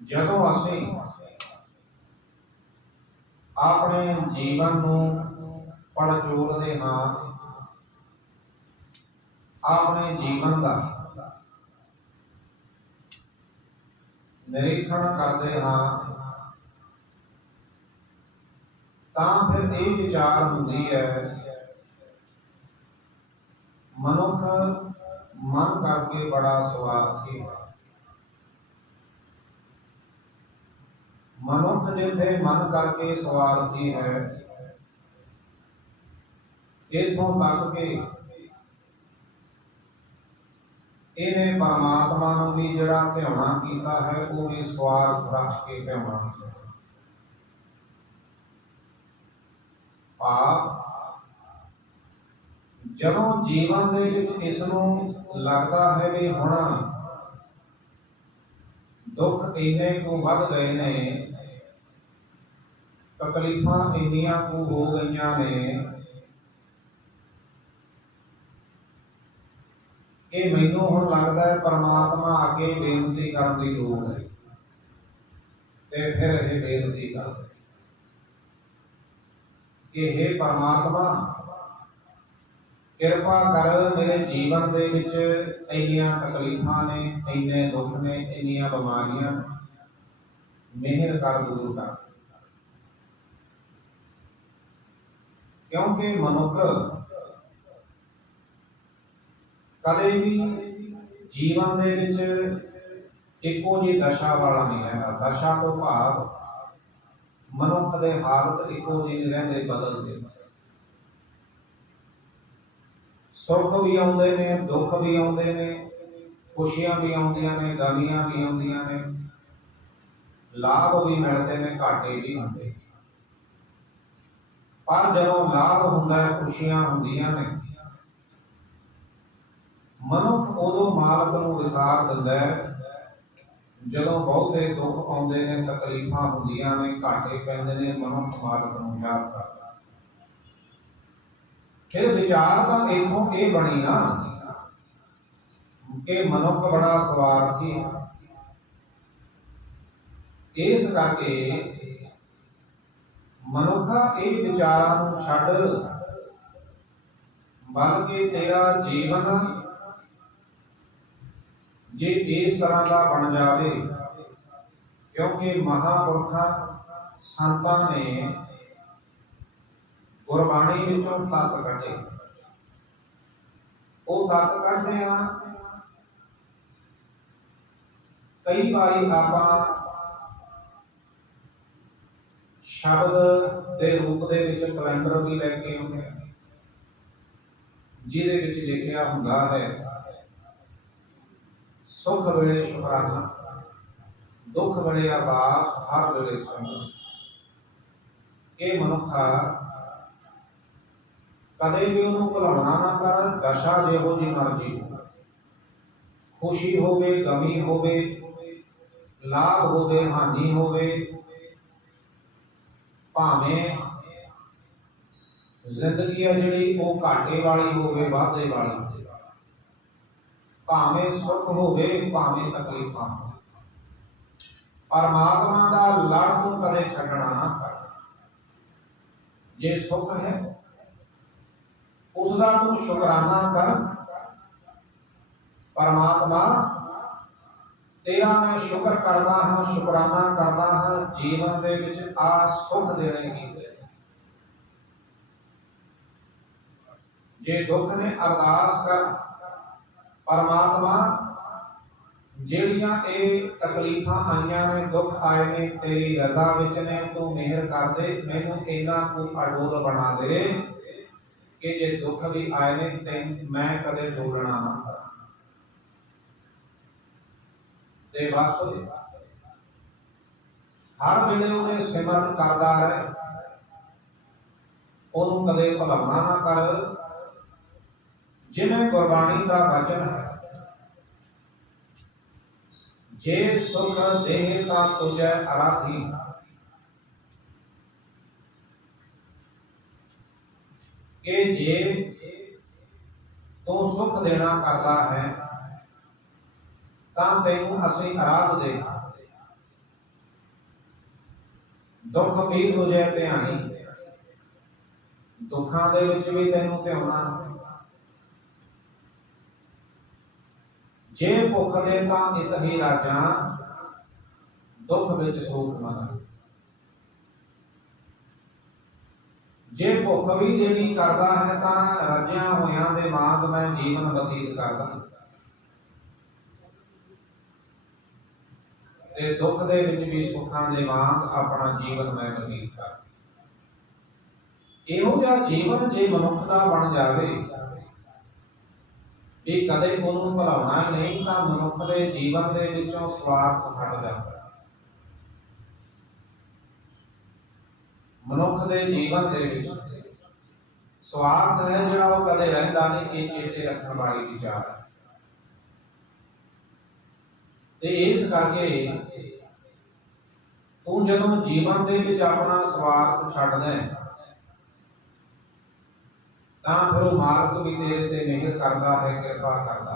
ਜਦੋਂ ਅਸੀਂ ਆਪਣੇ ਜੀਵਨ ਨੂੰ ਪੜਚੋਲਦੇ ਹਾਂ, ਆਪਣੇ ਜੀਵਨ ਦਾ ਨਿਰੀਖਣ ਕਰਦੇ ਹਾਂ, ਤਾਂ ਫਿਰ ਇਹ ਵਿਚਾਰ ਹੁੰਦੀ ਹੈ, ਮਨੁੱਖ ਮਨ ਕਰਕੇ ਬੜਾ ਸਵਾਰਥੀ ਹੈ। ਮਨੁੱਖ ਜਿਥੇ ਮਨ ਕਰਕੇ ਸਵਾਰਥੀ ਹੈ, ਇਥੋਂ ਤੱਕ ਕਿ ਇਹਨੇ ਪਰਮਾਤਮਾ ਨੂੰ ਵੀ ਜਿਹੜਾ ਧਿਆਉਣਾ ਕੀਤਾ ਹੈ, ਉਹ ਵੀ ਸਵਾਰਥ ਰੱਖ ਕੇ ਧਿਆਉਣਾ ਹੈ। ਭਾਵ ਜਦੋਂ ਜੀਵਨ ਦੇ ਵਿੱਚ ਇਸ ਨੂੰ ਲੱਗਦਾ ਹੈ ਵੀ ਹੁਣ ਦੁੱਖ ਇੰਨੇ ਕੁ ਵੱਧ ਗਏ ਨੇ ਤਕਲੀਫਾਂ ਇੰਨੀਆਂ ਕੁ ਹੋ ਗਈਆਂ ਨੇ ਕਿ ਮੈਨੂੰ ਹੁਣ ਲੱਗਦਾ ਹੈ ਪਰਮਾਤਮਾ ਅੱਗੇ ਬੇਨਤੀ ਕਰਨ ਦੀ ਲੋੜ ਹੈ ਤੇ ਫਿਰ ਇਹ ਬੇਨਤੀ ਕਰਦੇ ਕਿ हे ਪਰਮਾਤਮਾ, ਕਿਰਪਾ ਕਰ ਮੇਰੇ ਜੀਵਨ ਦੇ ਵਿੱਚ ਇੰਨੀਆਂ ਤਕਲੀਫਾਂ ਨੇ, ਇੰਨੇ ਦੁੱਖ ਨੇ, ਇੰਨੀਆਂ ਬਿਮਾਰੀਆਂ ਮਿਹਰ ਕਰ ਦੂਰ ਕਰ। ਕਿਉਂਕਿ ਮਨੁੱਖ ਕਦੇ ਵੀ ਜੀਵਨ ਦੇ ਵਿੱਚ ਇੱਕੋ ਜਿਹੀ ਦਸ਼ਾ ਵਾਲਾ ਨਹੀਂ ਹੈਗਾ ਦਸ਼ਾ ਤੋਂ ਭਾਵ ਮਨੁੱਖ ਦੇ ਹਾਲਤ ਇੱਕੋ ਜਿਹੀ ਰਹਿੰਦੇ, ਬਦਲਦੇ। ਸੁੱਖ ਵੀ ਆਉਂਦੇ ਨੇ, ਦੁੱਖ ਵੀ ਆਉਂਦੇ ਨੇ, ਖੁਸ਼ੀਆਂ ਵੀ ਆਉਂਦੀਆਂ ਨੇ, ਗਮੀਆਂ ਵੀ ਆਉਂਦੀਆਂ ਨੇ, ਲਾਭ ਵੀ ਮਿਲਦੇ ਨੇ, ਘਾਟੇ ਵੀ ਹੁੰਦੇ ਪਰ ਜਦੋਂ ਲਾਭ ਹੁੰਦਾ ਹੈ, ਖੁਸ਼ੀਆਂ ਹੁੰਦੀਆਂ ਨੇ। ਮਨੁੱਖ ਉਦੋਂ ਮਾਲਕ ਨੂੰ ਵਿਸਾਰ ਦਿੰਦਾ ਹੈ, ਜਦੋਂ ਬਹੁਤੇ ਦੁੱਖ ਆਉਂਦੇ ਨੇ, ਤਕਲੀਫਾਂ ਹੁੰਦੀਆਂ ਨੇ, ਘਾਟੇ ਪੈਂਦੇ ਨੇ, ਮਨੁੱਖ ਮਾਲਕ ਨੂੰ ਯਾਦ ਕਰਦਾ ਫਿਰ ਵਿਚਾਰ ਤਾਂ ਇਥੋਂ ਇਹ ਬਣੀ ਨਾ ਕਿ ਮਨੁੱਖ ਬੜਾ ਸਵਾਰਥੀ ਹੈ। ਇਸ ਕਰਕੇ ਮਨੁੱਖਾ ਇਹ ਵਿਚਾਰਾਂ ਨੂੰ ਛੱਡ ਬਲਕਿ ਤੇਰਾ ਜੀਵਨ ਜੇ ਇਸ ਤਰ੍ਹਾਂ ਦਾ ਬਣ ਜਾਵੇ, ਕਿਉਂਕਿ ਮਹਾਪੁਰਖਾਂ ਸੰਤਾਂ ਨੇ ਗੁਰਬਾਣੀ ਵਿੱਚੋਂ ਤੱਤ ਕੱਢੇ। ਉਹ ਤੱਤ ਕੱਢਦੇ ਆ। ਕਈ ਵਾਰੀ ਆਪਾਂ ਸ਼ਬਦ ਦੇ ਰੂਪ ਦੇ ਵਿੱਚ ਕੈਲੰਡਰ ਵੀ ਲੈ ਕੇ ਆਉਂਦੇ ਆ। ਜਿਹਦੇ ਵਿੱਚ ਲਿਖਿਆ ਹੁੰਦਾ ਹੈ, ਸੁਖ ਵੇਲੇ ਸ਼ੁਕਰਾਨਾ, ਦੁੱਖ ਵੇਲੇ ਅਰਦਾਸ, ਹਰ ਵੇਲੇ ਸਿਮਰਨ ਇਹ ਮਨੁੱਖਾ ਕਦੇ ਵੀ ਉਹਨੂੰ ਭੁਲਾਉਣਾ ਨਾ ਕਰ, ਦਸ਼ਾ ਜਿਹੋ ਜੀ ਮਰਜ਼ੀ ਖੁਸ਼ੀ ਹੋਵੇ, ਗਮੀ ਹੋਵੇ, ਲਾਭ ਹੋਵੇ, ਹਾਨੀ ਹੋਵੇ ਭਾਵੇਂ ਜ਼ਿੰਦਗੀ ਆ ਜਿਹੜੀ ਉਹ ਘਾਟੇ ਵਾਲੀ ਹੋਵੇ, ਵਾਧੇ ਵਾਲੀ ਹੋਵੇ। ਭਾਵੇਂ ਸੁੱਖ ਹੋਵੇ, ਭਾਵੇਂ ਤਕਲੀਫਾਂ ਪਰਮਾਤਮਾ ਦਾ ਲੜ ਤੂੰ ਕਦੇ ਛੱਡਣਾ ਨਾ ਕਰ ਜੇ ਸੁੱਖ ਹੈ ਉਸ ਦਾ ਤੂੰ ਸ਼ੁਕਰਾਨਾ ਕਰ। ਪਰਮਾਤਮਾ ਤੇਰਾ ਮੈਂ ਸ਼ੁਕਰ ਕਰਦਾ ਹਾਂ, ਸ਼ੁਕਰਾਨਾ ਕਰਦਾ ਹਾਂ, ਜੀਵਨ ਦੇ ਵਿੱਚ ਆ ਸੁੱਖ ਦੇਣੇ ਹੀ ਜੇ ਦੁੱਖ ਨੇ ਅਰਦਾਸ ਕਰ ਪਰਮਾਤਮਾ, ਜਿਹੜੀਆਂ ਇਹ ਤਕਲੀਫਾਂ ਆਈਆਂ ਨੇ, ਦੁੱਖ ਆਏ ਨੇ, ਤੇਰੀ ਰਜ਼ਾ ਵਿੱਚ ਨੇ, ਤੂੰ ਮਿਹਰ ਕਰ ਦੇ, ਮੈਨੂੰ ਇਹਨਾਂ ਨੂੰ ਅਡੋਲ ਬਣਾ ਦੇ ਕਿ ਜੇ ਦੁੱਖ ਵੀ ਆਏ ਨੇ ਤੈਨੂੰ ਮੈਂ ਕਦੇ ਡੋਲਣਾ ਨਾ ਕਰਾਂ ਤੇ ਬਸ ਹਰ ਵੇਲੇ ਉਹਦੇ ਸਿਮਰਨ ਕਰਦਾ ਹੈ ਉਹਨੂੰ ਕਦੇ ਭੁਲਾਉਣਾ ਨਾ ਕਰ ਜਿਵੇਂ ਗੁਰਬਾਣੀ ਦਾ ਵਚਨ ਹੈ ਜੇ ਸੁਖ ਦੇਹ ਤਾ ਤੁਝੈ ਅਰਾਧੀ ਕਿ ਜੇ ਤੂੰ ਸੁਖ ਦੇਣਾ ਕਰਦਾ ਹੈ ਤਾਂ ਤੈਨੂੰ ਅਸੀਂ ਅਰਾਧ ਦੇ ਦੁੱਖ ਵੀ ਤੁਝੇ ਧਿਆਨੀ ਦੁੱਖਾਂ ਦੇ ਵਿੱਚ ਵੀ ਤੈਨੂੰ ਧਿਆਉਣਾ। ਜੇ ਭੁੱਖ ਦੇ ਤਾਂ ਇਤ ਹੀ ਰਾਜਾਂ, ਦੁੱਖ ਵਿੱਚ ਸੋਖ ਮਨ ਜੇ ਭੁੱਖ ਵੀ ਜਿਹੜੀ ਕਰਦਾ ਹੈ ਤਾਂ ਰੱਜਿਆ ਹੋਇਆਂ ਦੇ ਮਾਂਗ ਮੈਂ ਜੀਵਨ ਬਤੀਤ ਕਰਦਾ। ਤੇ ਦੁੱਖ ਦੇ ਵਿੱਚ ਵੀ ਸੁੱਖਾਂ ਦੇ ਵਾਂਗ ਆਪਣਾ ਜੀਵਨ ਮੈਂ ਬਤੀਤ ਕਰ। ਇਹੋ ਜਿਹਾ ਜੀਵਨ ਜੇ ਮਨੁੱਖ ਦਾ ਬਣ ਜਾਵੇ ਇਹ ਕਦੇ ਉਹਨੂੰ ਭੁਲਾਉਣਾ ਨਹੀਂ, ਤਾਂ ਮਨੁੱਖ ਦੇ ਜੀਵਨ ਦੇ ਵਿੱਚੋਂ ਸਵਾਰਥ ਹਟ ਜਾਂਦਾ। ਮਨੁੱਖ ਦੇ ਜੀਵਨ ਦੇ ਵਿੱਚ ਸਵਾਰਥ ਹੈ ਜਿਹੜਾ ਉਹ ਕਦੇ ਰਹਿੰਦਾ ਨਹੀਂ, ਇਹ ਚੇਤੇ ਰੱਖਣ ਵਾਲੀ ਵਿਚਾਰ ਹੈ। ਤੇ ਇਸ ਕਰਕੇ ਤੂੰ ਜਦੋਂ ਜੀਵਨ ਦੇ ਵਿੱਚ ਆਪਣਾ ਸਵਾਰਥ ਛੱਡਦਾ ਹੈ, ਤਾਂ ਫਿਰ ਉਹ ਮਾਲਕ ਵੀ ਤੇਰੇ ਤੇ ਮਿਹਰ ਕਰਦਾ ਹੈ, ਕਿਰਪਾ ਕਰਦਾ